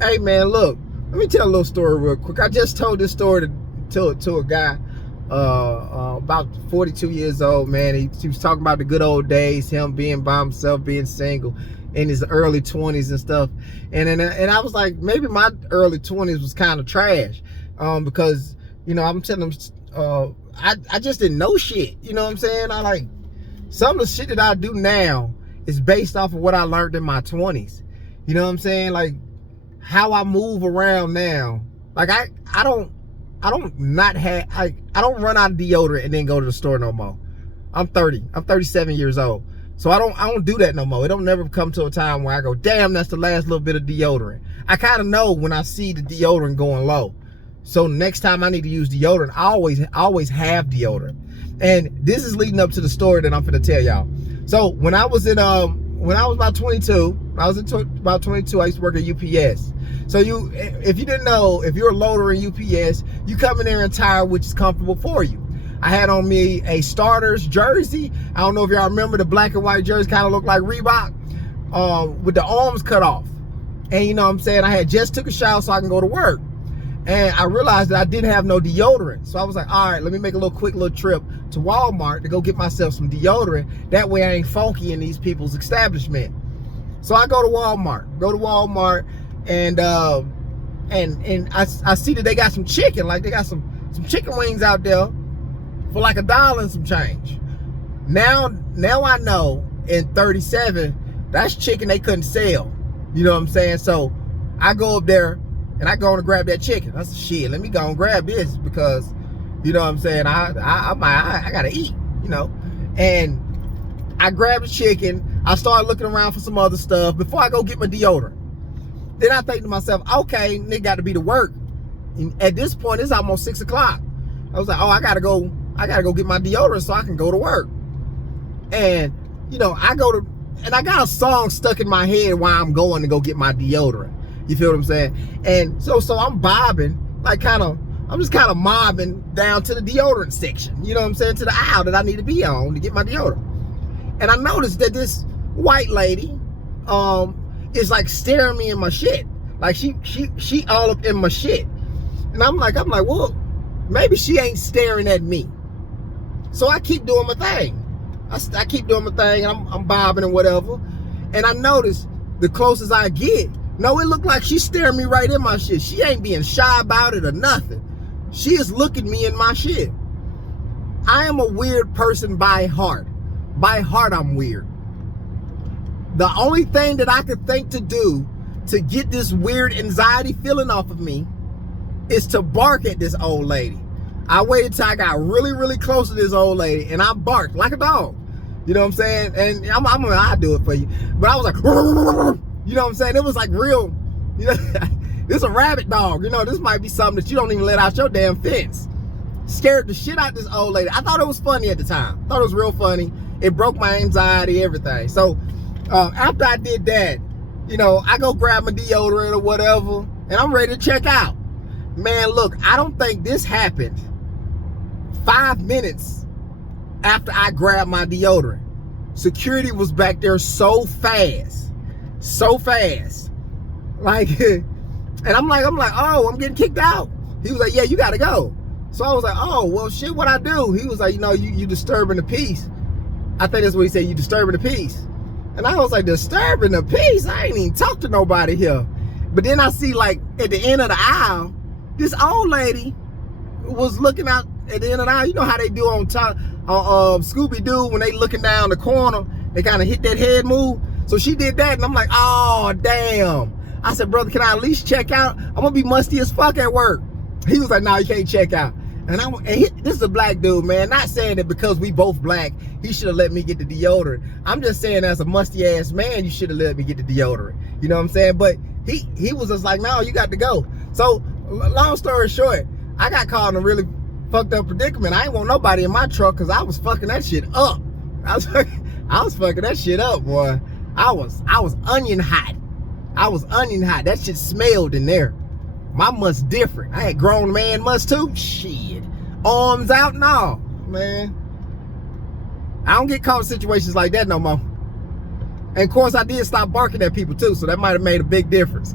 Hey man, look, let me tell a little story real quick. I just told this story to a guy about 42 years old, man. He was talking about the good old days, him being by himself, being single in his early 20s and stuff. And I was like, maybe my early 20s was kind of trash, because I'm telling him, I just didn't know shit. You know what I'm saying? I like some of the shit that I do now is based off of what I learned in my 20s. You know what I'm saying? Like how I move around now. Like I don't run out of deodorant and then go to the store no more. I'm 30. I'm 37 years old. So I don't do that no more. It don't never come to a time where I go, damn, that's the last little bit of deodorant. I kind of know when I see the deodorant going low. So next time I need to use deodorant, I always have deodorant. And this is leading up to the story that I'm finna tell y'all. So when I was about 22, I used to work at UPS. So if you didn't know, if you're a loader in UPS, you come in there in tire which is comfortable for you. I had on me a starters jersey. I don't know if y'all remember the black and white jersey, kind of looked like Reebok, with the arms cut off. And you know what I'm saying, I had just took a shower so I can go to work. And I realized that I didn't have no deodorant. So I was like, all right, let me make a quick little trip to Walmart to go get myself some deodorant. That way I ain't funky in these people's establishment. So I go to Walmart, and I see that they got some chicken, like they got some chicken wings out there for like $1 and some change. Now I know in 37, that's chicken they couldn't sell. You know what I'm saying? So I go up there and I go and grab that chicken. I said, shit, let me go and grab this because, you know what I'm saying, I gotta eat, you know. And I grabbed the chicken. I started looking around for some other stuff before I go get my deodorant. Then I think to myself, okay, nigga got to be to work. And at this point, it's almost 6 o'clock. I was like, oh, I gotta go get my deodorant so I can go to work. And, I got a song stuck in my head while I'm going to go get my deodorant. You feel what I'm saying? And so I'm bobbing, I'm just kind of mobbing down to the deodorant section. You know what I'm saying? To the aisle that I need to be on to get my deodorant. And I noticed that this white lady is like staring me in my shit. Like she all up in my shit. And I'm like, well, maybe she ain't staring at me. So I keep doing my thing. I keep doing my thing, and I'm bobbing and whatever. And I notice the closest I get, no, it looked like she's staring me right in my shit. She ain't being shy about it or nothing. She is looking me in my shit. I am a weird person by heart. By heart, I'm weird. The only thing that I could think to do to get this weird anxiety feeling off of me is to bark at this old lady. I waited till I got really, really close to this old lady, and I barked like a dog. You know what I'm saying? And I'll do it for you. But I was like, you know what I'm saying? It was like real, this is a rabbit dog. This might be something that you don't even let out your damn fence. Scared the shit out of this old lady. I thought it was funny at the time. I thought it was real funny. It broke my anxiety, everything. So after I did that, I go grab my deodorant or whatever, and I'm ready to check out. Man, look, I don't think this happened 5 minutes after I grabbed my deodorant. Security was back there so fast. Like, and I'm like, oh, I'm getting kicked out. He was like, yeah, you gotta go. So I was like, oh, well, shit, what I do? He was like, you disturbing the peace. I think that's what he said, you disturbing the peace. And I was like, disturbing the peace? I ain't even talked to nobody here. But then I see, like, at the end of the aisle, this old lady was looking out at the end of the aisle. You know how they do on Scooby-Doo when they looking down the corner, they kind of hit that head move. So she did that, and I'm like, oh, damn. I said, brother, can I at least check out? I'm gonna be musty as fuck at work. He was like, no, you can't check out. And this is a black dude, man. Not saying that because we both black, he should have let me get the deodorant. I'm just saying as a musty ass man, you should have let me get the deodorant. You know what I'm saying? But he was just like, no, you got to go. So long story short, I got caught in a really fucked up predicament. I ain't want nobody in my truck because I was fucking that shit up. I was fucking that shit up, boy. I was onion hot. I was onion hot. That shit smelled in there. My must's different. I had grown man must too. Shit. Arms out and all. Man. I don't get caught in situations like that no more. And of course I did stop barking at people too, so that might have made a big difference.